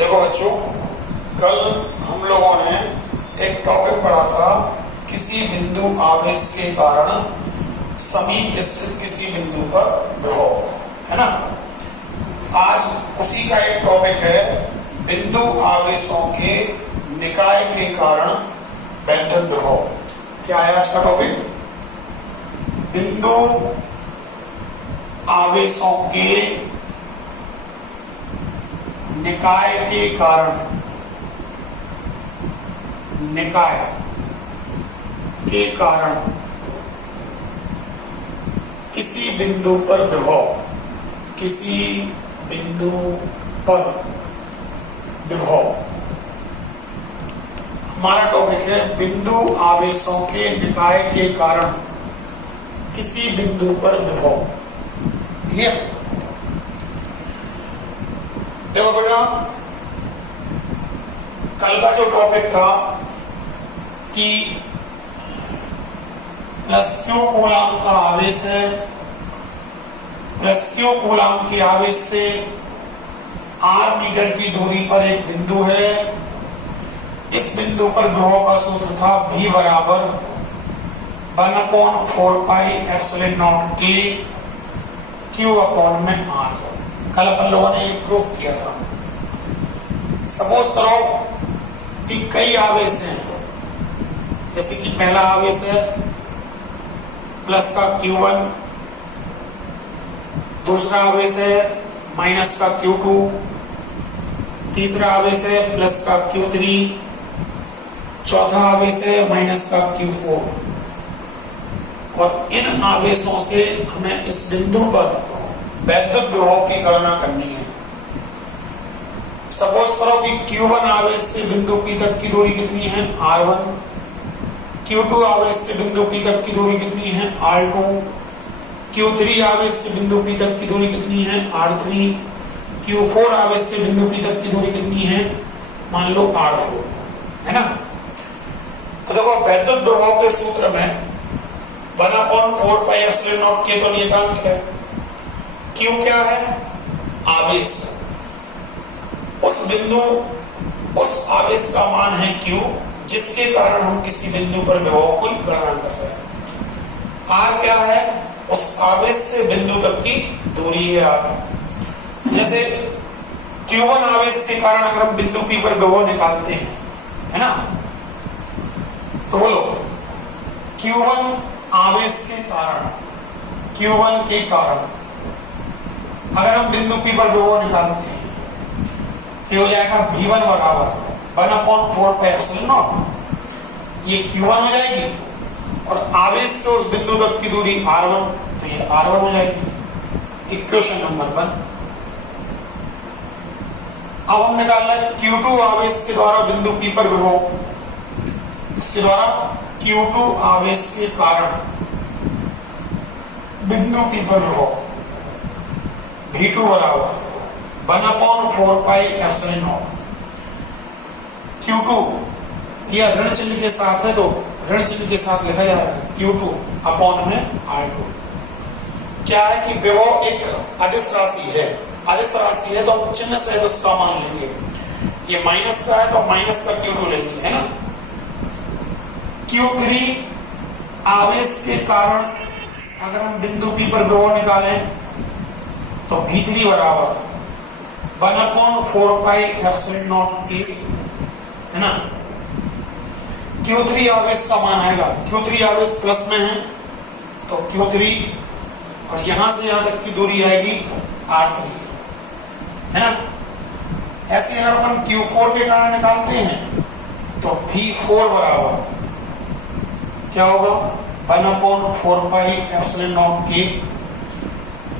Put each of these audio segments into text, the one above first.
देखो बच्चों, कल हम लोगों ने एक टॉपिक पढ़ा था, किसी बिंदु आवेश के कारण समीप स्थित किसी बिंदु पर विभव, है ना। आज उसी का एक टॉपिक है, बिंदु आवेशों के निकाय के कारण वैद्युत विभव। क्या है आज का टॉपिक? बिंदु आवेशों के निकाय के कारण, निकाय के कारण किसी बिंदु पर विभव, किसी बिंदु पर विभव। हमारा टॉपिक है बिंदु आवेशों के निकाय के कारण किसी बिंदु पर विभव। देखो बेटा, कल का जो टॉपिक था कि प्लस क्यू कूलाम का आवेश है, प्लस क्यू कूलाम के आवेश से आर मीटर की दूरी पर एक बिंदु है। इस बिंदु पर विभव का सूत्र था V बराबर 1/4 pi epsilon not K Q upon में R। कल अपन लोगों ने एक प्रूफ किया था। सपोज करो कि कई आवेश हैं, जैसे कि पहला आवेश है प्लस का Q1, दूसरा आवेश है माइनस का Q2, तीसरा आवेश है प्लस का Q3, चौथा आवेश है माइनस का Q4। और इन आवेशों से हमें इस बिंदु पर वैद्युत विभव की गणना करनी है। सपोज करो कि Q1 आवेश से बिंदु P तक की दूरी कितनी है? R1। Q2 आवेश से बिंदु P तक की दूरी कितनी है? R2। Q3 आवेश से बिंदु P तक की दूरी कितनी है? R3। Q4 आवेश से बिंदु P तक की दूरी कितनी है? मान लो R4, है ना। तो देखो, वैद्युत विभव के सूत्र में 1/4 पाई एप्सिलॉन नॉट K तो नियतांक है, Q क्या है? आवेश। उस बिंदु, उस आवेश का मान है Q, जिसके कारण हम किसी बिंदु पर विभव की गणना कर रहे हैं। R क्या है? उस आवेश से बिंदु तक की दूरी है R। जैसे Q1 आवेश के कारण अगर हम बिंदु P पर विभव निकालते हैं, है ना, तो बोलो Q1 आवेश के कारण, Q1 के कारण अगर हम बिंदु P पर विभव निकालते हैं तो हो जाएगा V1 बराबर 1/4 पाई एप्सिलॉन नॉट। ये Q1 हो जाएगी और आवेश से उस बिंदु तक की दूरी R1, तो ये R1 हो जाएगी। Equation number 1। अब हम निकाल रहे हैं Q2 आवेश के द्वारा बिंदु P पर विभव। इसके द्वारा Q2 आवेश के कारण बिंदु P पर विभव V2 बराबर 1/4 पाई एप्सिलॉन नॉट। Q2 यह ऋण चिन्ह के साथ है तो ऋण चिन्ह के साथ लिखा जा रहा है Q2 अपॉन में R2। क्या है कि विभव एक अदिश राशि है, अदिश राशि है तो हम चिन्ह से उसका मान लेंगे। ये माइनस का है तो माइनस का Q2 लेंगे, है ना। Q3 आवेश के कारण अगर हम बिंदु P पर विभव निकालें तो V3 बराबर 1/4 पाई एप्सिलॉन नॉट K, है ना। Q3 आवेश का मान आएगा, Q3 आवेश प्लस में है तो Q3 और यहां से यहां तक की दूरी आएगी R3, है ना। ऐसे अगर अपन Q4 के कारण निकालते हैं तो V4 बराबर क्या होगा? 1/4 pi epsilon not K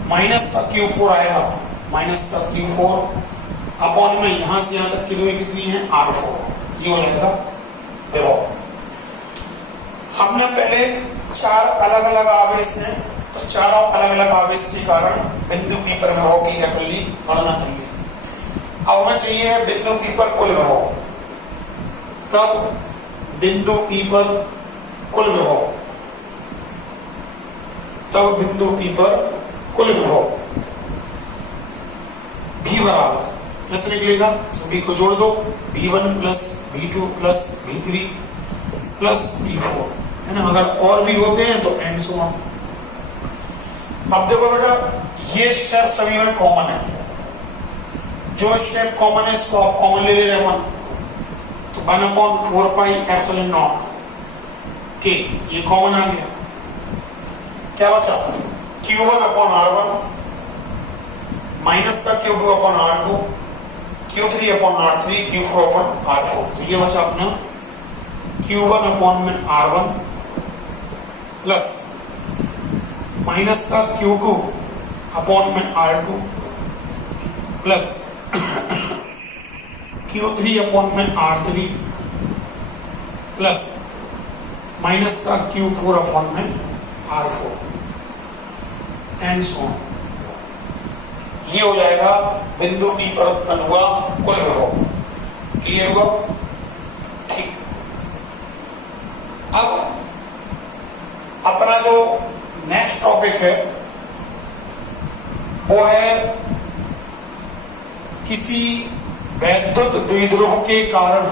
minus का Q4 आएगा, माइनस का Q4 अपॉन में यहां से यहां तक की दूरी कितनी है? R4। ये हो जाएगा विभव। हमने पहले 4 अलग अलग आवेश हैं तो चारों अलग अलग आवेश के कारण बिंदु P पर विभव की क्या कर ली? गणना कर ली। अब हमें चाहिए है बिंदु P पर कुल विभव। तब बिंदु P पर कुल विभव, तब बिंदु P पर कुल विभव V बराबर कैसे निकलेगा? सभी को जोड़ दो, V1 plus V2 plus V3 plus V4, है ना। अगर और भी होते हैं तो एंड सो ऑन। अब देखो बेटा, ये स्टेप सभी में कॉमन है। जो स्टेप कॉमन है इसको आप कॉमन ले रहे हैं 1, तो 1/4 पाई एप्सिलॉन नॉट के, ये कॉमन आ गया। क्या बचा? Q1/R1 माइनस का Q2/R2, Q3/R3, Q4/R4। तो ये बचा अपना Q1/R1 प्लस माइनस का Q2/R2 plus Q3/R3 plus minus का Q4/R4 एंड सो ऑन। ये हो जाएगा बिंदु P पर उत्पन्न हुआ कुल विभव। क्लियर हुआ? ठीक। अब अपना जो नेक्स्ट टॉपिक है वो है किसी वैद्युत द्विध्रुव के कारण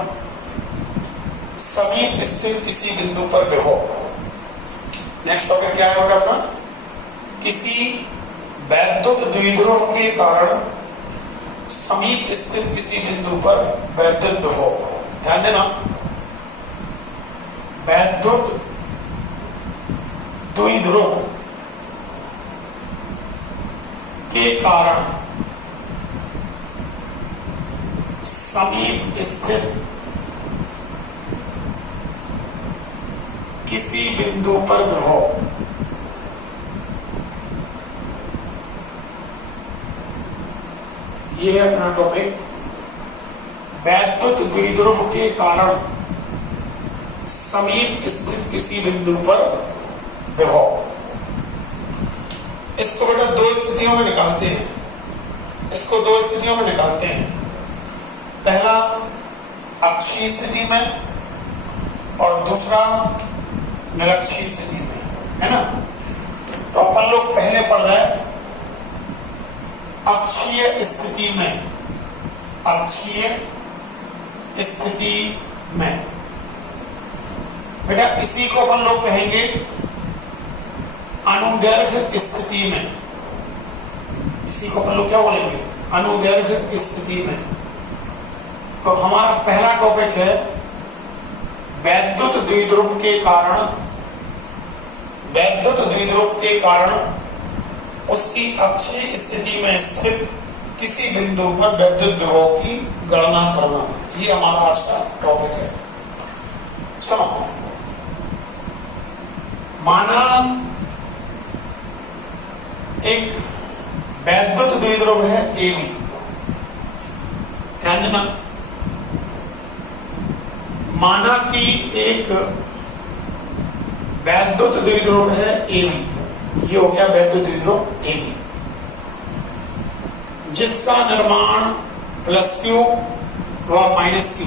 समीप स्थित किसी बिंदु पर विभव। नेक्स्ट टॉपिक क्या है बेटा अपना? किसी वैद्युत द्विध्रुव के कारण समीप स्थित किसी बिंदु पर वैद्युत विभव। ध्यान देना, वैद्युत द्विध्रुव के कारण समीप स्थित किसी बिंदु पर विभव। ये है अपना टॉपिक, वैद्युत द्विध्रुव के कारण समीप स्थित किसी बिंदु पर विभव। इसको बेटा दो स्थितियों में निकालते हैं। पहला अक्षीय स्थिति में और दूसरा निरक्षीय स्थिति में, है ना। तो अपन लोग पहले पढ़ रहे हैं अक्षीय स्थिति में। बेटा इसी को अपन लोग कहेंगे अनुदैर्घ्य स्थिति में। इसी को अपन लोग क्या बोलेंगे? अनुदैर्घ्य स्थिति में। तो हमारा पहला टॉपिक है वैद्युत द्विध्रुव के कारण उसकी अक्षीय स्थिति में स्थित किसी बिंदु पर वैद्युत विभव की गणना करना। ये हमारा आज का टॉपिक है। सुनो, माना एक वैद्युत द्विध्रुव है AB। ध्यान देना, माना कि एक वैद्युत द्विध्रुव है AB। ये हो गया वैद्युत द्विध्रुव AB, जिसका निर्माण +Q व -Q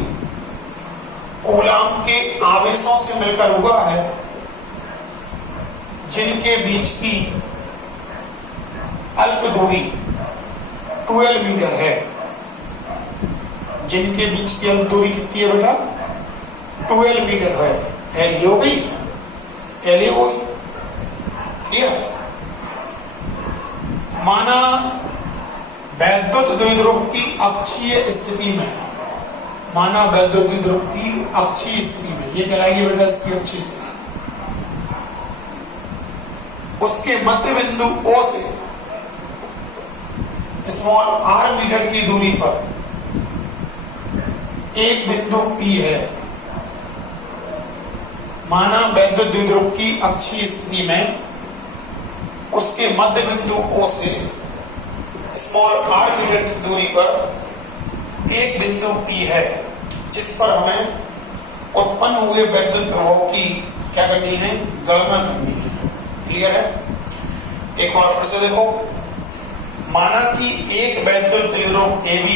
कूलाम के आवेशों से मिलकर हुआ है, जिनके बीच की अल्प दूरी 12 मीटर है। जिनके बीच की अल्प दूरी कितनी है बेटा? 12 मीटर है। एल हो गई, एल हो गई। क्लियर? माना वैद्युत द्विध्रुव की अक्षीय स्थिति में, ये कहलाएगी बेटा इसकी अक्षीय स्थिति। उसके मध्य बिंदु O से स्मॉल r मीटर की दूरी पर एक बिंदु P है। माना वैद्युत द्विध्रुव की अक्षीय स्थिति में उसके मध्य बिंदु O से स्मॉल r मीटर की दूरी पर एक बिंदु P है, जिस पर हमें उत्पन्न हुए वैद्युत विभव की क्या करनी है? गणना करनी है। क्लियर है? एक बार फिर से देखो, माना कि एक वैद्युत द्विध्रुव AB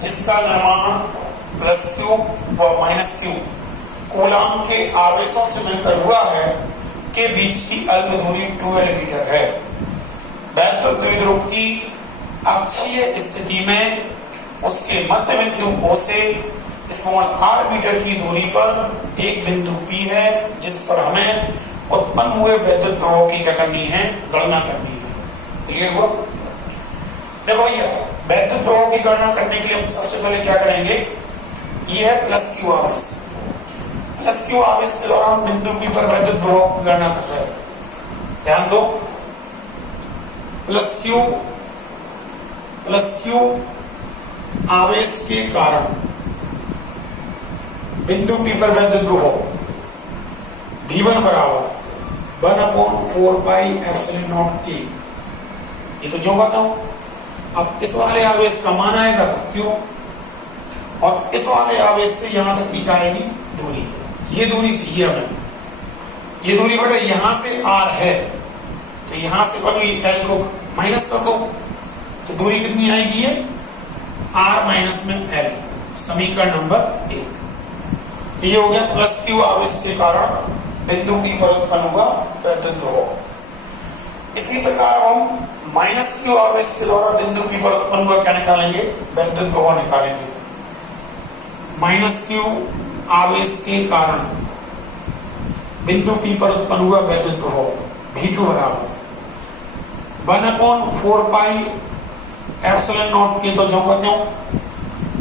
जिसका निर्माण +Q व -Q कूलाम के आवेशों से मिलकर हुआ है, के बीच की अल्प दूरी 12 मीटर है। वैद्युत द्विध्रुव की अक्षीय स्थिति में उसके मध्य बिंदु O से स्मॉल r मीटर की दूरी पर एक बिंदु P है जिस पर हमें उत्पन्न हुए वैद्युत प्रवाह की क्या करनी है, गणना करनी है। क्लियर हुआ? देखो भैया, वैद्युत प्रवाह की गणना करने के लिए हम सबसे पहले क्या करेंगे, ये है प्लस क्यू आवेश। प्लस क्यू आवेश के द्वारा हम बिंदु P पर वैद्युत प्रवाह की गणना कर रहे हैं। ध्यान दो, प्लस क्यू आवेश के कारण बिंदु P पर वैद्युत प्रवाह V1 बराबर 1/4πε0K। ये तो जो बताऊं, अब इस वाले आवेश का मान आएगा तो क्यों, और इस वाले आवेश से यहां तक की आएगी दूरी, ये दूरी चाहिए हमें। ये दूरी बेटा यहां से r है, तो यहां से बनी l को माइनस कर दो, तो दूरी कितनी आएगी, ये r माइनस में l। समीकरण नंबर 1 ये हो गया प्लस क्यू आवेश के कारण बिंदु P पर उत्पन्न हुआ वैद्युत प्रवाह। इसी प्रकार हम माइनस क्यू आवेश के द्वारा बिंदु P पर उत्पन्न हुआ क्या निकालेंगे, वैद्युत प्रवाह निकालेंगे। माइनस क्यू आवेश के कारण बिंदु P पर उत्पन्न हुआ वैद्युत प्रवाह V2 बराबर 1/4πε0K। तो जो कहते हो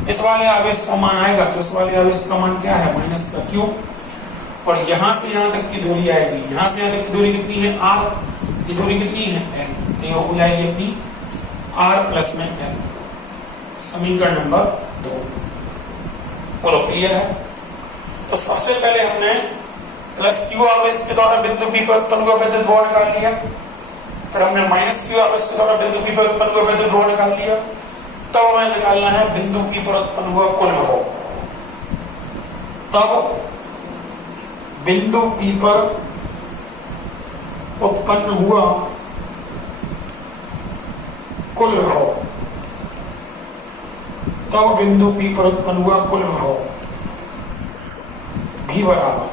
इस वाले आवेश का मान आएगा, तो इस वाले आवेश का मान क्या है, माइनस का क्यू, और यहां से यहां तक की दूरी आएगी, यहां से यहां तक की दूरी कितनी है, r, की दूरी कितनी है, l, तो ये हो जाएगी अपनी r प्लस में l। समीकरण नंबर 2। बोलो क्लियर है? तो सबसे पहले हमने प्लस क्यू आवेश के द्वारा बिंदु P पर उत्पन्न हुआ वैद्युत प्रवाह निकाल लिया, फिर हमने माइनस क्यू आवेश के द्वारा बिंदु P पर उत्पन्न हुआ वैद्युत प्रवाह निकाल लिया। तब हमें निकालना है बिंदु P पर उत्पन्न हुआ कुल प्रवाह। तब बिंदु P पर उत्पन्न हुआ कुल प्रवाह, तब बिंदु P पर उत्पन्न हुआ कुल प्रवाह V बराबर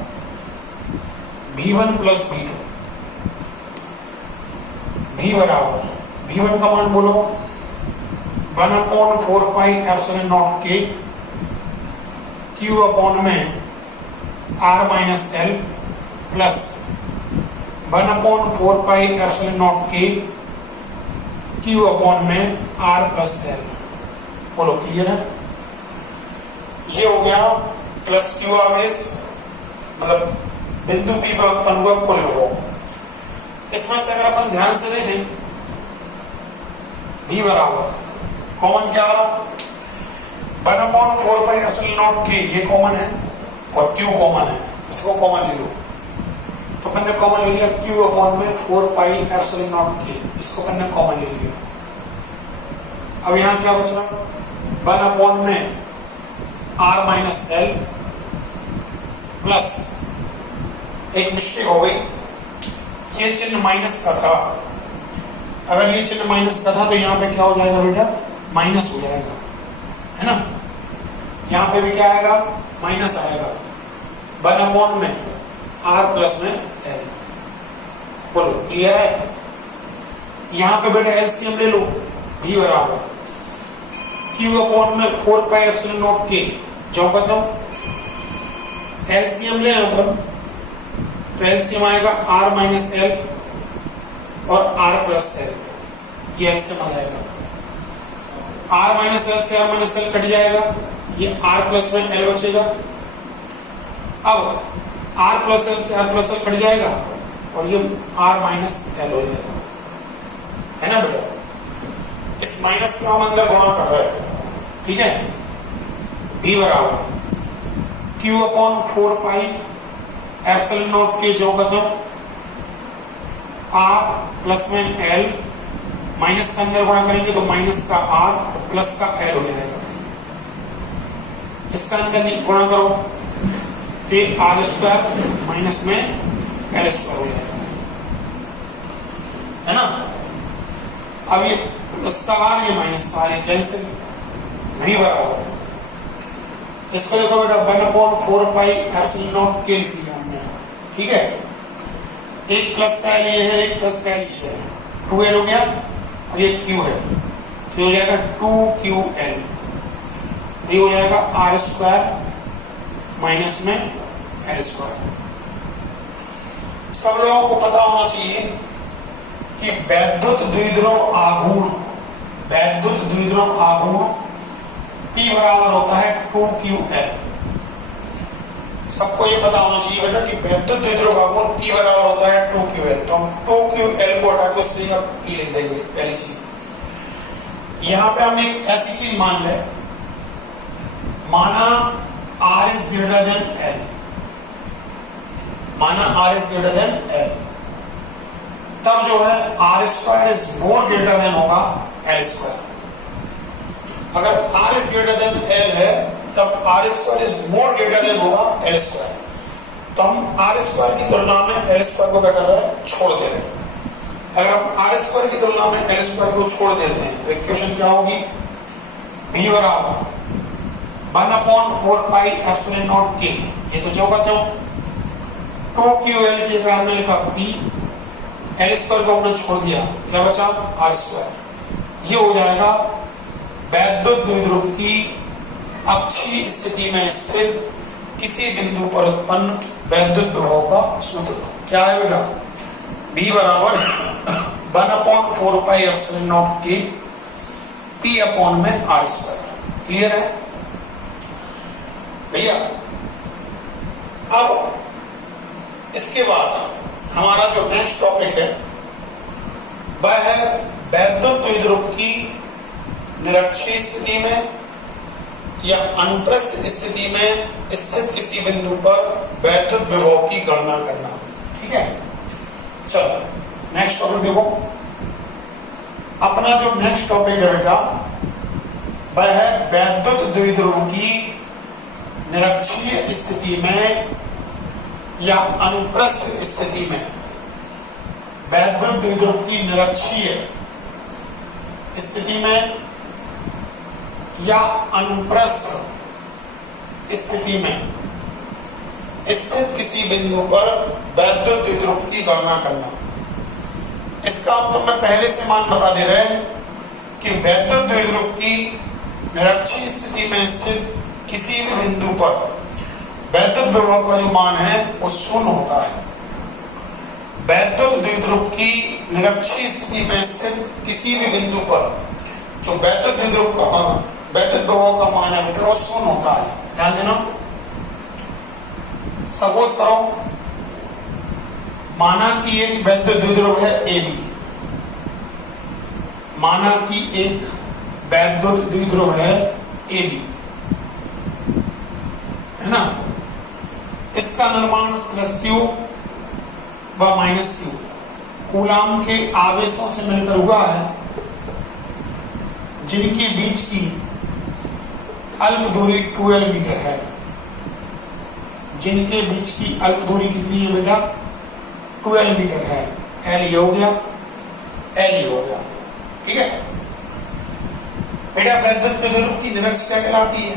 V1 प्लस V2। V बराबर V1 का मान बोलो 1/4πε0K Q अपॉन में R minus L plus 1/4πε0K Q upon में R प्लस L। बोलो क्लियर है? ये हो गया प्लस क्यू आवेश, मतलब बिंदु P पर उत्पन्न हुआ कुल प्रवाह। इसमें से अगर अपन ध्यान से देखें, V बराबर कॉमन क्या आ रहा, 1/4πε0K, ये कॉमन है और Q कॉमन है, इसको कॉमन ले लो। तो अपन ने कॉमन ले लिया Q अपॉन में 4πε0K, इसको अपन ने कॉमन ले लिया। अब यहां क्या बच रहा, 1 अपॉन में R माइनस L प्लस एक मिस्टेक हो गई, ये चिन्ह माइनस का था। अगर ये चिन्ह माइनस का था तो यहाँ पे क्या हो जाएगा बेटा, माइनस हो जाएगा, है ना। यहाँ पे भी क्या आएगा, माइनस आएगा। 1 अपॉन में R प्लस में L। बोलो क्लियर है? यहाँ पे बेटा एलसीएम ले लो, V बराबर Q अपॉन में 4πε0K। जो कहता हूं एलसीएम ले अपन, तो एलसीएम आएगा R माइनस L और R प्लस L, ये एलसीएम आ जाएगा। R माइनस L से R माइनस L कट जाएगा, ये R प्लस में L बचेगा। अब R प्लस L से R प्लस L कट जाएगा और ये R माइनस L हो जाएगा, है ना बेटा। इस माइनस का हम अंदर गुणा कर रहे हैं, ठीक है। B बराबर Q अपॉन 4πε0K जो कहते हैं R प्लस में L, माइनस का अंदर गुणा करेंगे तो माइनस का R प्लस का L हो जाएगा। इसका अंदर गुणा करो तो R स्क्वायर माइनस में L स्क्वायर हो जाएगा, है ना। अब ये प्लस का R, ये माइनस का R, ये कैंसिल। V बराबर इसको देखो बेटा 1/4πε0K लिख लिया हमने, ठीक है। एक प्लस का L ये है, एक प्लस का L ये है, 2L हो गया और ये Q है, तो हो जाएगा 2QL। ये हो जाएगा आर स्क्वायर माइनस में एल स्क्वायर। सब लोगों को पता होना चाहिए कि वैद्युत द्विध्रुव आघूर्ण P बराबर होता है 2qL। सबको ये पता होना चाहिए बेटा कि वैद्युत द्विध्रुव आघूर्ण P बराबर होता है 2qL। तो हम 2qL को हटा के उससे अब P लिख देंगे। पहली चीज यहां पे हम एक ऐसी चीज मान लें, माना R is greater than L, तब जो है R square is more greater than होगा L स्क्वायर। अगर R is greater than L है तब R square is more greater than होगा L स्क्वायर। तो हम R स्क्वायर की तुलना में L स्क्वायर को क्या कर रहे हैं, छोड़ दे रहे हैं। अगर हम R स्क्वायर की तुलना में L स्क्वायर को छोड़ देते हैं तो इक्वेशन क्या होगी, V बराबर 1/4πε0k। ये तो जो कहते हो 2qL की जगह हमने लिखा P, L स्क्वायर को हमने छोड़ दिया, क्या बचा R स्क्वायर। ये हो जाएगा वैद्युत द्विध्रुव की अक्षीय स्थिति में स्थित किसी बिंदु पर उत्पन्न वैद्युत विभव का सूत्र। क्या है बेटा, V बराबर 1/4πε0k P अपॉन में R स्क्वायर। क्लियर है भैया। अब इसके बाद हमारा जो नेक्स्ट टॉपिक है वह है वैद्युत द्विध्रुव की निरक्षीय स्थिति में या अनुप्रस्थ स्थिति में स्थित किसी बिंदु पर वैद्युत विभव की गणना करना। ठीक है, चलो नेक्स्ट टॉपिक देखो। अपना जो नेक्स्ट टॉपिक है बेटा वह है वैद्युत द्विध्रुव की निरक्षीय स्थिति में या अनुप्रस्थ स्थिति में, वैद्युत द्विध्रुव की निरक्षीय स्थिति में या अनुप्रस्थ स्थिति में स्थित किसी बिंदु पर वैद्युत द्विध्रुव की गणना करना। इसका हम तुम्हें पहले से मान बता दे रहे हैं कि वैद्युत द्विध्रुव की निरक्षीय स्थिति में स्थित किसी भी बिंदु पर वैद्युत विभव का जो मान है वो शून्य होता है। वैद्युत द्विध्रुव की निरक्षीय स्थिति में स्थित किसी भी बिंदु पर जो वैद्युत विभव का मान है बेटा वो शून्य होता है। ध्यान देना। सपोज करो माना कि एक वैद्युत द्विध्रुव है AB, माना कि एक वैद्युत द्विध्रुव है AB, है ना। इसका निर्माण +Q व -Q कूलाम के आवेशों से मिलकर हुआ है, जिनके बीच की अल्प दूरी 2L मीटर है। जिनके बीच की अल्प दूरी कितनी है बेटा, 2L मीटर है। L ये हो गया, L ये हो गया। ठीक है बेटा, वैद्युत द्विध्रुव की निरक्ष क्या कहलाती है,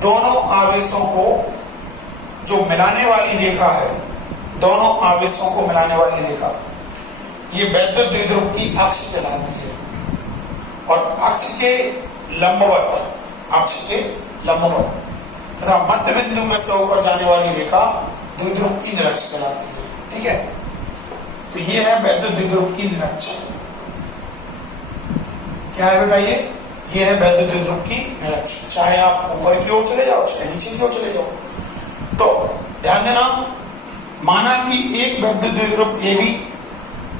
दोनों आवेशों को जो मिलाने वाली रेखा है, दोनों आवेशों को मिलाने वाली रेखा, ये वैद्युत द्विध्रुव की अक्ष कहलाती है। और अक्ष के लंबवत तथा मध्य बिंदु में से होकर जाने वाली रेखा द्विध्रुव की निरक्ष कहलाती है। ठीक है, तो ये है वैद्युत द्विध्रुव की निरक्ष। क्या है बेटा, ये है वैद्युत द्विध्रुव की निरक्ष। चाहे आप ऊपर की ओर चले जाओ, चाहे नीचे की ओर चले जाओ। तो ध्यान देना, माना कि एक वैद्युत द्विध्रुव AB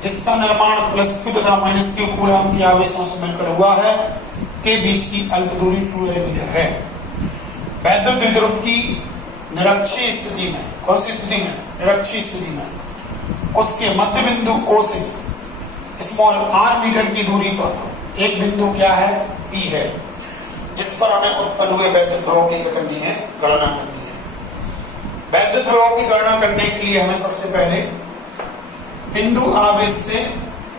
जिसका निर्माण +Q तथा -Q कूलाम के आवेशों से मिलकर हुआ है, के बीच की अल्प दूरी 2L मीटर है। वैद्युत द्विध्रुव की निरक्षीय स्थिति में, कौन सी स्थिति में, निरक्षीय स्थिति में, उसके मध्य बिंदु O से स्मॉल r मीटर की दूरी पर एक बिंदु क्या है, P है, जिस पर हमें उत्पन्न हुए वैद्युत विभव की क्या करनी है, गणना करनी है। वैद्युत विभव की गणना करने के लिए हमें सबसे पहले बिंदु आवेश से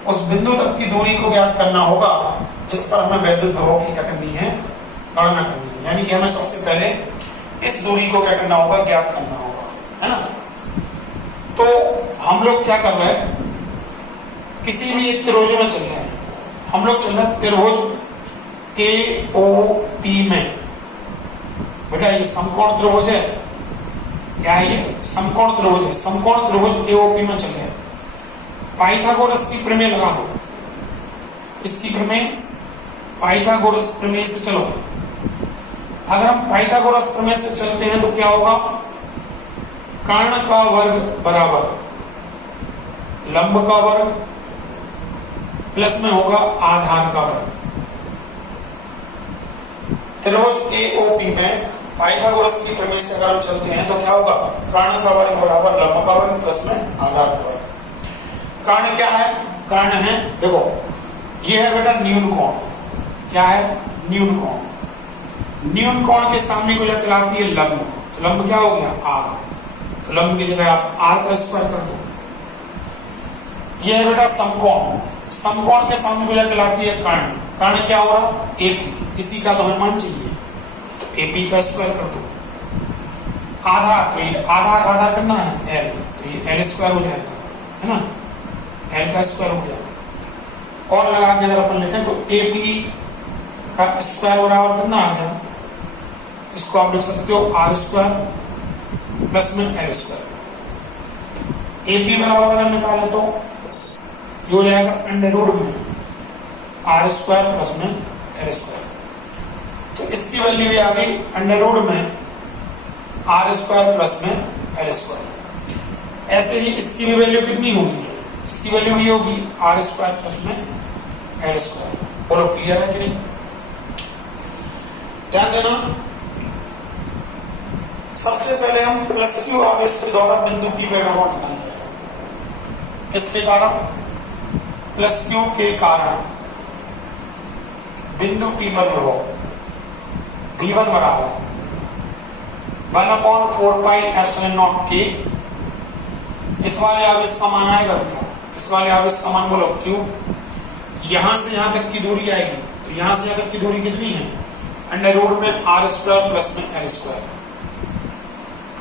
उस बिंदु तक की दूरी को ज्ञात करना होगा जिस पर हमें वैद्युत विभव की क्या करनी है, गणना करनी है। यानी कि हमें सबसे पहले इस दूरी को क्या करना होगा, ज्ञात करना होगा, है ना। तो हम लोग क्या कर रहे हैं, किसी भी एक त्रिभुज में चल रहे हैं। हम लोग चल रहे हैं त्रिभुज AOP में, बेटा ये समकोण त्रिभुज है, क्या है ये? समकोण त्रिभुज है। समकोण त्रिभुज एओपी में चल गया। पाइथागोरस की प्रमेय लगा दो, इसकी प्रमेय पाइथागोरस प्रमेय से चलो। अगर हम पाइथागोरस प्रमेय से चलते हैं तो क्या होगा? कर्ण का वर्ग बराबर लंब का वर्ग प्लस में होगा आधार का वर्ग। त्रिभुज एओपी में पाइथागोरस की प्रमेय से अगर हम चलते हैं तो क्या होगा? कर्ण का वर्ग बराबर लंब का वर्ग प्लस में आधार का वर्ग। कर्ण क्या है? कर्ण है, देखो ये है बेटा न्यून कोण। क्या है? न्यून कोण। न्यून कोण के सामने को कहलाती है लंब। तो लंब क्या हो गया? आर। तो लंब की जगह आप आर का स्क्वायर कर दो। ये है बेटा समकोण। समकोण के सामने को कहलाती है कर्ण। कर्ण क्या हो रहा? एपी। इसी का तो हमें मान चाहिए, तो एपी का स्क्वायर कर दो। आधार, तो ये आधार आधार कितना है? एल। तो ये एल स्क्वायर हो जाएगा, है ना? एल का स्क्वायर हो गया। और लगा के अगर अपन लिखें तो एपी का स्क्वायर बराबर कितना आ गया? इसको आप लिख सकते हो आर स्क्वायर प्लस में एल स्क्वायर। एपी बराबर अगर निकाले तो ये हो जाएगा अंडर रूट में आर स्क्वायर प्लस में एल स्क्वायर। तो इसकी वैल्यू भी आ गई अंडर रूट में आर स्क्वायर प्लस में एल स्क्वायर। ऐसे ही इसकी भी वैल्यू कितनी होगी? इसकी वैल्यू ये होगी आर स्क्वायर प्लस में एल स्क्वायर। बोलो क्लियर है कि नहीं? ध्यान देना, सबसे पहले हम प्लस क्यू आवेश के द्वारा बिंदु पी पे विभव निकालेंगे। इसके कारण प्लस क्यू के कारण बिंदु पी पर विभव V1 बराबर 1/4πε0 के। इस वाले आवेश का मान आएगा क्या? इस वाले आवेश का मान बोलो क्यू। यहां से यहां तक की दूरी आएगी, तो यहां से यहां तक की दूरी कितनी है? अंडर रूट में आर स्क्वायर प्लस में एल स्क्वायर।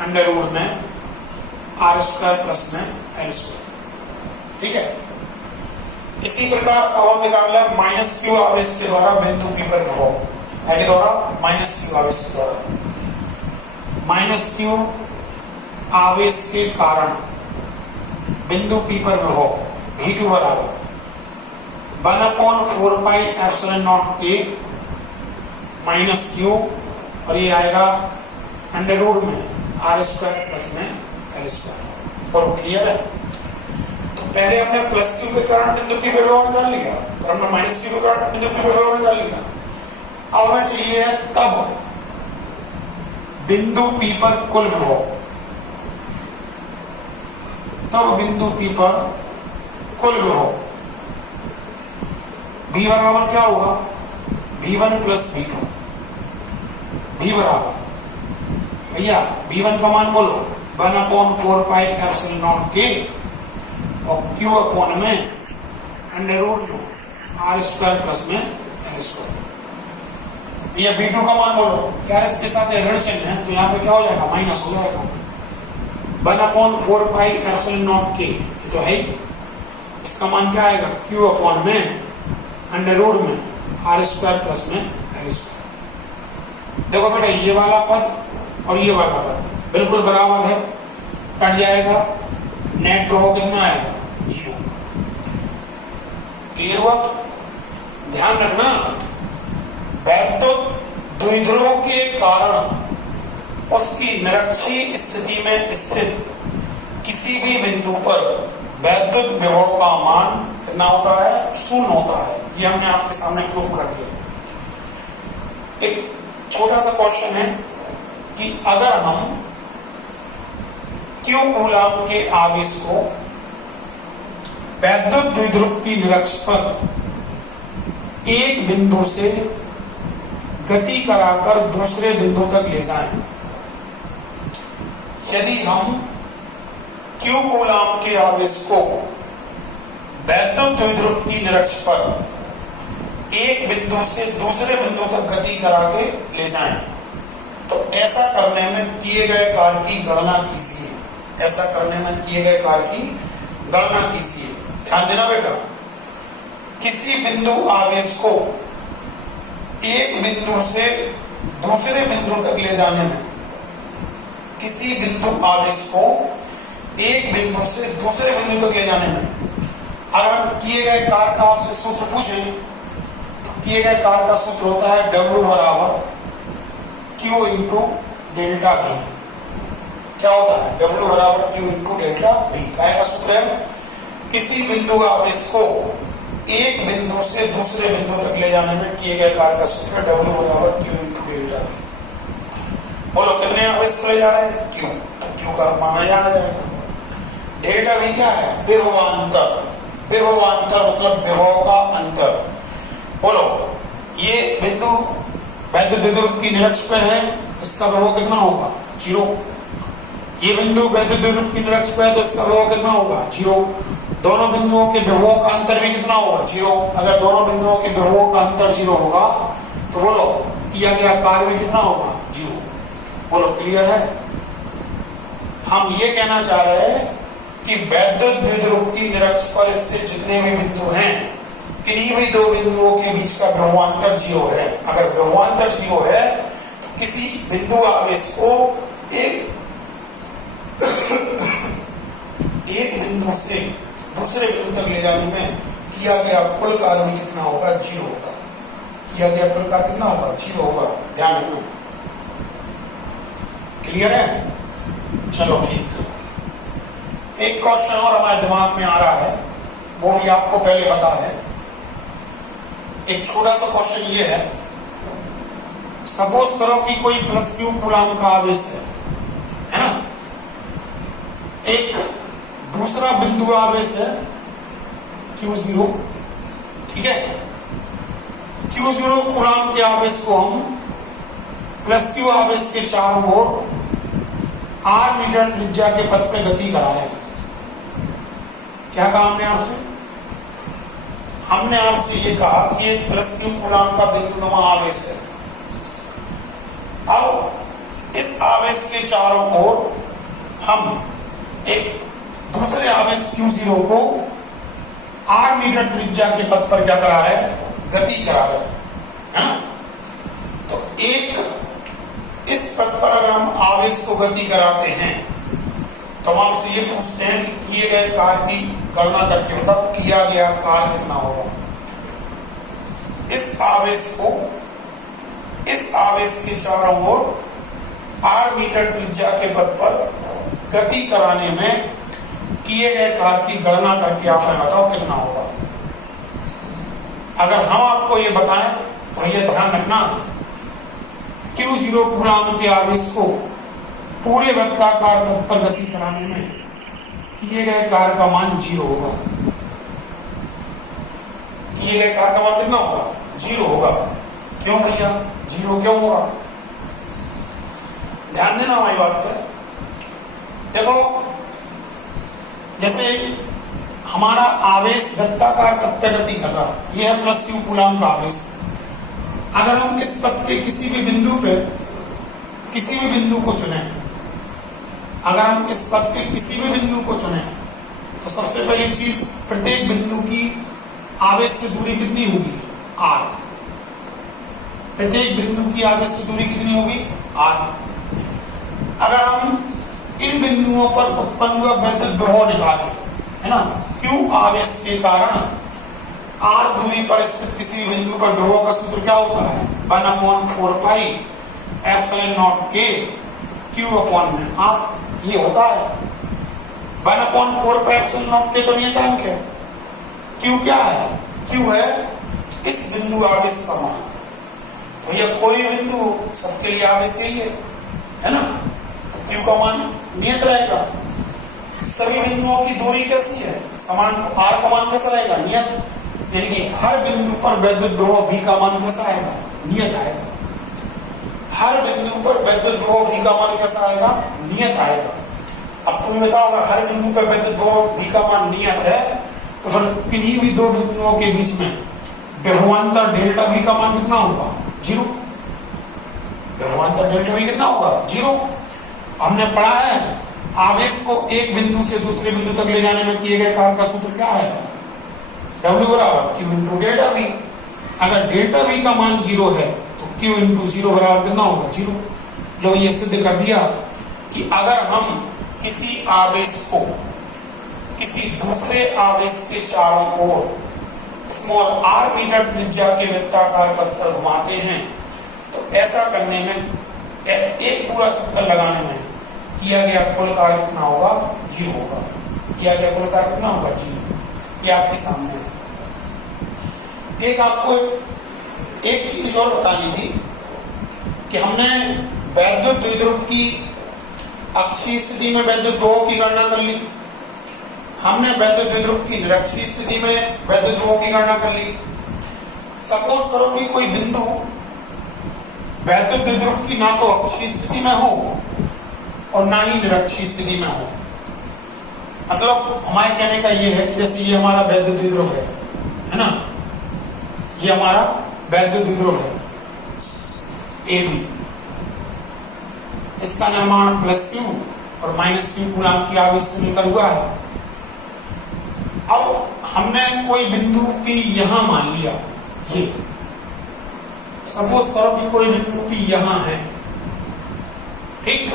अंडर रूट में आर स्क्वायर प्लस में एल स्क्वायर। ठीक है। इसी प्रकार अब हम निकाल लें माइनस क्यू आवेश के द्वारा बिंदु पी पर विभव। के द्वारा माइनस क्यू आवेश के द्वारा माइनस क्यू आवेश के कारण बिंदु पी पर विभव V2 बराबर 1/4πε0 के माइनस क्यू, और ये आएगा अंडर रूट में आर स्क्वायर प्लस में एल स्क्वायर। और क्लियर है? तो पहले हमने प्लस क्यू के कारण बिंदु पी पर विभव निकाल लिया और हमने माइनस क्यू के कारण बिंदु पी पर विभव निकाल लिया। अब हमें चाहिए तब बिंदु पी पर कुल विभव। तब बिंदु पी पर कुल विभव V बराबर क्या होगा? V1 plus V2। V बराबर भैया V1 का मान बोलो 1/4πε0 के और Q कोण में under root R square plus में एल स्क्वायर। ये V2 का मान बोलो यार, इसके साथ ऋण चिन्ह है तो यहाँ पे क्या हो जाएगा? माइनस हो जाएगा। 1/4πε0 के, ये तो है ही। इसका मान क्या आएगा? Q अपॉन में अंडर रूट में आर स्क्वायर प्लस में एल स्क्वायर। देखो बेटा ये वाला पद और ये वाला पद बिल्कुल बराबर है, कट जाएगा। नेट प्रभाव कितना आएगा? 0। क्लियर हुआ? ध्यान रखना, वैद्युत द्विध्रुव के कारण उसकी निरक्षीय स्थिति में स्थित किसी भी बिंदु पर वैद्युत विभव का मान कितना होता है? 0 होता है। ये हमने आपके सामने प्रूफ कर दिया। एक छोटा सा क्वेश्चन है कि अगर हम Q कूलाम के आवेश को वैद्युत द्विध्रुव की निरक्ष पर एक बिंदु से गति कराकर दूसरे बिंदु तक ले जाएं, यदि हम Q कूलाम के आवेश को वैद्युत द्विध्रुव की निरक्ष पर एक बिंदु से दूसरे बिंदु तक गति करा के ले जाएं, तो ऐसा करने में किए गए कार्य की गणना कीजिए। ऐसा करने में किए गए कार्य की गणना कीजिए। ध्यान देना बेटा, किसी बिंदु आवेश को एक बिंदु से दूसरे बिंदु तक ले जाने में, किसी बिंदु आवेश को एक बिंदु से दूसरे बिंदु तक ले जाने में, अगर किए गए कार्य का आपसे सूत्र पूछे तो किए गए कार्य का सूत्र होता है W बराबर Q इंटू डेल्टा V। क्या होता है? W बराबर Q इंटू डेल्टा V। क्या का सूत्र है? किसी बिंदु आवेश को एक बिंदु से दूसरे बिंदु तक ले जाने में किए गए कार्य का सूत्र है W बराबर Q इंटू डेल्टा V। बोलो कितने आवेश को ले जा रहे हैं? Q। Q का मान यहाँ आ जाएगा। डेल्टा V क्या है? विभवांतर। विभवांतर मतलब विभव का अंतर। बोलो ये बिंदु वैद्युत विद्युत की निरक्ष पे है, इसका विभव कितना होगा? 0। ये बिंदु वैद्युत विद्युत की निरक्ष पे है तो इसका विभव कितना होगा? 0। दोनों बिंदुओं के विभवों का अंतर भी कितना होगा? 0। अगर दोनों बिंदुओं के विभवों का अंतर 0 होगा तो बोलो किया गया कार्य भी कितना होगा? 0। बोलो क्लियर है? हम ये कहना चाह रहे हैं कि वैद्युत द्विध्रुव की निरक्ष पर स्थित जितने भी बिंदु हैं, किन्हीं भी दो बिंदुओं के बीच का विभवांतर 0 है। अगर विभवांतर 0 है तो किसी बिंदु आवेश को एक बिंदु से दूसरे बिंदु तक ले जाने में किया गया कुल कार्य भी कितना होगा? 0 होगा। किया गया कुल कार्य कितना होगा? 0 होगा। ध्यान रखना। क्लियर है? चलो ठीक। एक क्वेश्चन और हमारे दिमाग में आ रहा है, वो भी आपको पहले बता है। एक छोटा सा क्वेश्चन ये है, सपोज करो कि कोई +Q कूलम का आवेश है ना? एक दूसरा बिंदु आवेश है Q0, ठीक है? Q0 कूलम के आवेश को हम +Q आवेश के चारों ओर r मीटर त्रिज्या के पथ पे गति करा रहे हैं। क्या कहा हमने आपसे? हमने आपसे ये कहा कि एक +Q कूलम का बिंदुनुमा आवेश है। अब इस आवेश के चारों ओर हम एक दूसरे आवेश Q0 को r मीटर त्रिज्या के पथ पर क्या करा रहे हैं? गति करा रहे हैं ना? तो एक इस पथ पर अगर हम आवेश को गति कराते हैं तो हम आपसे ये पूछते हैं कि किए गए कार्य की गणना करके बताओ किया गया कार्य कितना होगा। इस आवेश को इस आवेश के चारों ओर r मीटर त्रिज्या के पथ पर गति कराने में किए गए कार्य की गणना करके आप हमें बताओ कितना होगा। अगर हम आपको ये बताएं तो ये ध्यान रखना, Q0 कूलम के आवेश को पूरे वृत्ताकार पथ पर गति कराने में किए गए कार्य का मान 0 होगा। किए गए कार्य का मान कितना होगा? 0 होगा। क्यों भैया 0 क्यों होगा? ध्यान देना हमारी बात पर। देखो जैसे हमारा आवेश वृत्ताकार पथ पर गति कर रहा है, यह है +Q कूलम का आवेश। अगर हम इस पथ के किसी भी बिंदु पे किसी भी बिंदु को चुने, अगर हम इस पथ के किसी भी बिंदु को चुने तो सबसे पहली चीज प्रत्येक बिंदु की आवेश से दूरी कितनी होगी? r। प्रत्येक बिंदु की आवेश से दूरी कितनी होगी? r। अगर हम इन बिंदुओं पर उत्पन्न हुआ वैद्युत विभव निकालें, है ना, Q आवेश के कारण r दूरी पर स्थित किसी बिंदु पर विभव का सूत्र क्या होता है? 1/4 पाई ε0 K Q/r। ये होता है 1/4 पाई ε0 K तो नियतांक है। Q क्या है? Q है इस बिंदु आवेश का मान। तो ये कोई बिंदु सबके लिए आवेश यही है ना? तो Q का मान नियत रहेगा। सभी बिंदुओं की दूरी कैसी है? समान। तो r का मान कैसा रहेगा? नियत। यानी कि हर बिंदु पर वैद्युत विभव V का मान कैसा आएगा? नियत आएगा। हर बिंदु पर वैद्युत विभव V का मान कैसा आएगा? नियत आएगा। अब तुम्हें बताओ अगर हर बिंदु पर वैद्युत विभव V का मान नियत है तो फिर किन्हीं भी दो बिंदुओं के बीच में विभवांतर डेल्टा V का मान कितना होगा? 0। विभवांतर डेल्टा V कितना होगा? 0। हमने पढ़ा है आवेश को एक बिंदु से दूसरे बिंदु तक ले जाने में किए गए कार्य का सूत्र क्या है? W बराबर Q इंटू डेल्टा V। अगर डेल्टा V का मान 0 है तो Q इंटू जीरो बराबर कितना होगा 0। लो ये सिद्ध कर दिया कि अगर हम किसी आवेश को किसी दूसरे आवेश के चारों ओर स्मॉल r मीटर त्रिज्या के वृत्ताकार पथ पर घुमाते हैं तो ऐसा करने में एक पूरा चक्कर लगाने में किया गया कुल कार्य कितना होगा 0 होगा। किया गया कुल कार्य कितना होगा 0। ये आपके सामने है। एक आपको एक चीज और बतानी थी कि हमने वैद्युत द्विध्रुव की अक्षीय स्थिति में वैद्युत ध्रुवों की गणना कर ली, हमने वैद्युत द्विध्रुव की निरक्षीय स्थिति में वैद्युत ध्रुवों की गणना कर ली। सपोज करो कि कोई बिंदु वैद्युत द्विध्रुव की ना तो अक्षीय स्थिति में हो और ना ही निरक्षीय स्थिति में हो। मतलब हमारे कहने का ये है कि जैसे ये हमारा वैद्युत द्विध्रुव है ना, ये हमारा वैद्युत द्विध्रुव है AB, इसका निर्माण +Q और -Q कूलम की आवेश से मिलकर हुआ है। अब हमने कोई बिंदु P यहां मान लिया, ये सपोज करो कि कोई बिंदु P यहां है, ठीक,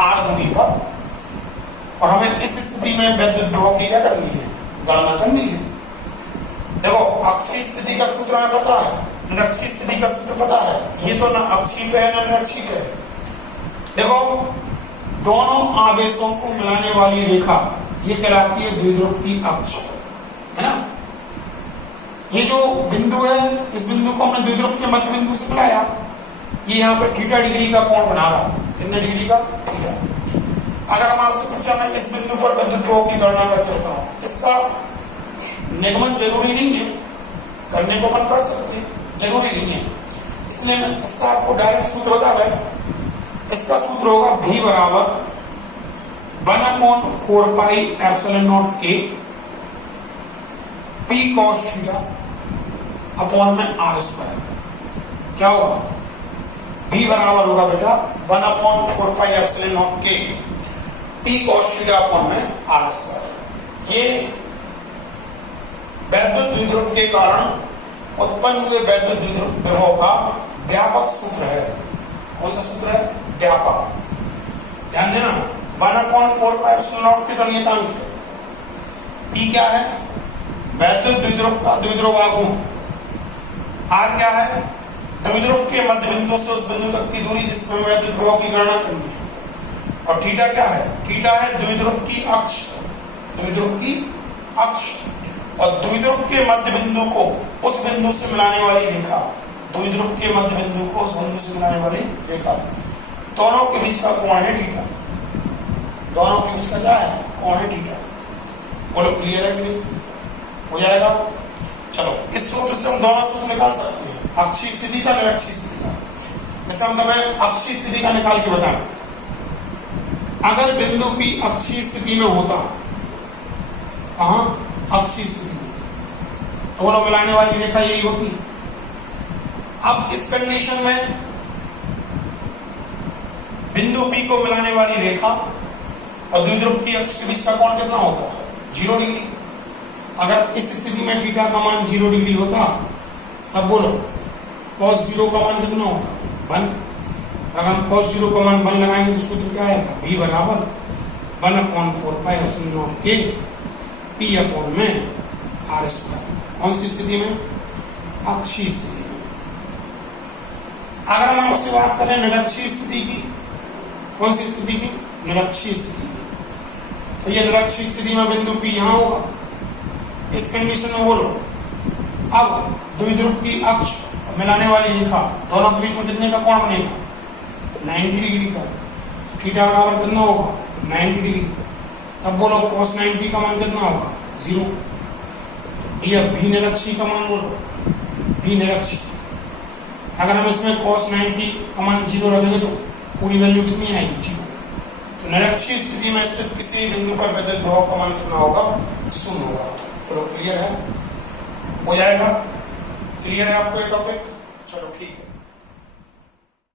r दूरी पर, और हमें इस स्थिति में वैद्युत ध्रुव की क्या करनी है, गणना करनी है। देखो अक्षीय स्थिति का सूत्र हमें पता है, निरक्षीय स्थिति का सूत्र पता है, ये तो ना अक्षीय पे है ना निरक्षीय पे है। देखो दोनों आवेशों को मिलाने वाली रेखा ये कहलाती है द्विध्रुव की अक्ष, है ना। ये जो बिंदु है, इस बिंदु को हमने द्विध्रुव के मध्य बिंदु से मिलाया, ये यहाँ पर थीटा डिग्री का कोण बना रहा है। कितने डिग्री का? थीटा। अगर हम आपसे पूछा मैं इस बिंदु पर वैद्युत ध्रुव की गणना करके बताऊं, इसका निगमन जरूरी नहीं है, करने को अपन कर सकते हैं, जरूरी नहीं है, इसलिए मैं इसका आपको डायरेक्ट सूत्र बता रहा है। इसका सूत्र होगा V बराबर 1/4 pi epsilon not A P cos theta upon में R स्क्वायर। क्या होगा? V बराबर होगा बेटा 1/4 pi epsilon not K P cos theta upon में R स्क्वायर। ये वैद्युत द्विध्रुव के कारण उत्पन्न हुए वैद्युत द्विध्रुव का व्यापक सूत्र है। कौन सा सूत्र है? व्यापक। ध्यान देना, 1/4 पाई एप्सिलॉन नॉट के तो नियतांक है। P क्या है? वैद्युत द्विध्रुव का द्विध्रुव आघूर्ण। R क्या है? द्विध्रुव के मध्य बिंदु से उस बिंदु तक की दूरी जिसमें वैद्युत ध्रुव की गणना करनी है। और थीटा क्या है? थीटा है द्विध्रुव की अक्ष, द्विध्रुव की अक्ष, और द्विध्रुव के मध्य बिंदु को उस बिंदु से मिलाने वाली रेखा, द्विध्रुव के मध्य बिंदु को उस बिंदु से मिलाने वाली रेखा, दोनों के बीच का कोण है थीटा। दोनों के बीच का क्या है? कोण है थीटा। बोलो क्लियर है कि नहीं? हो जाएगा। चलो इस सूत्र से हम दोनों सूत्र निकाल सकते हैं, अक्षीय स्थिति का, निरक्षीय स्थिति का। जैसे हम तुम्हें अक्षीय स्थिति का निकाल के बताएं, अगर बिंदु P अक्षीय स्थिति में होता, कहां? अक्षीय स्थिति में, तो वो मिलाने वाली रेखा यही होती। अब इस कंडीशन में बिंदु P को मिलाने वाली रेखा और द्विध्रुव की अक्ष के बीच का कोण कितना होता है? 0 डिग्री। अगर इस स्थिति में थीटा का मान 0 डिग्री होता, तब बोलो cos 0 का मान कितना होता? 1। अगर हम cos 0 का मान 1 लगाएंगे तो सूत्र क्या आएगा? V बराबर 1/4 pi epsilon not A P upon में R स्क्वायर। कौन सी स्थिति में? अक्षीय स्थिति में। अगर हम आपसे बात करें निरक्षीय स्थिति की, कौन सी स्थिति की? निरक्षीय स्थिति की। तो ये निरक्षीय स्थिति में बिंदु P यहां होगा, इस कंडीशन में बोलो। अब द्विध्रुव की अक्ष मिलाने वाली रेखा, दोनों के बीच में कितने का कोण बनेगा? 90 डिग्री का। थीटा बराबर कितना होगा? 90 डिग्री। तब बोलो cos 90 का मान कितना होगा? 0। ये भी निरक्षीय का मान बोलो, भी निरक्षीय। अगर हम इसमें cos 90 का मान 0 रखेंगे तो पूरी वैल्यू कितनी आएगी? 0। तो निरक्षीय स्थिति में स्थित किसी बिंदु पर वैद्युत ध्रुव का मान कितना होगा? 0 होगा। चलो क्लियर है? हो जाएगा? क्लियर है आपको ये टॉपिक?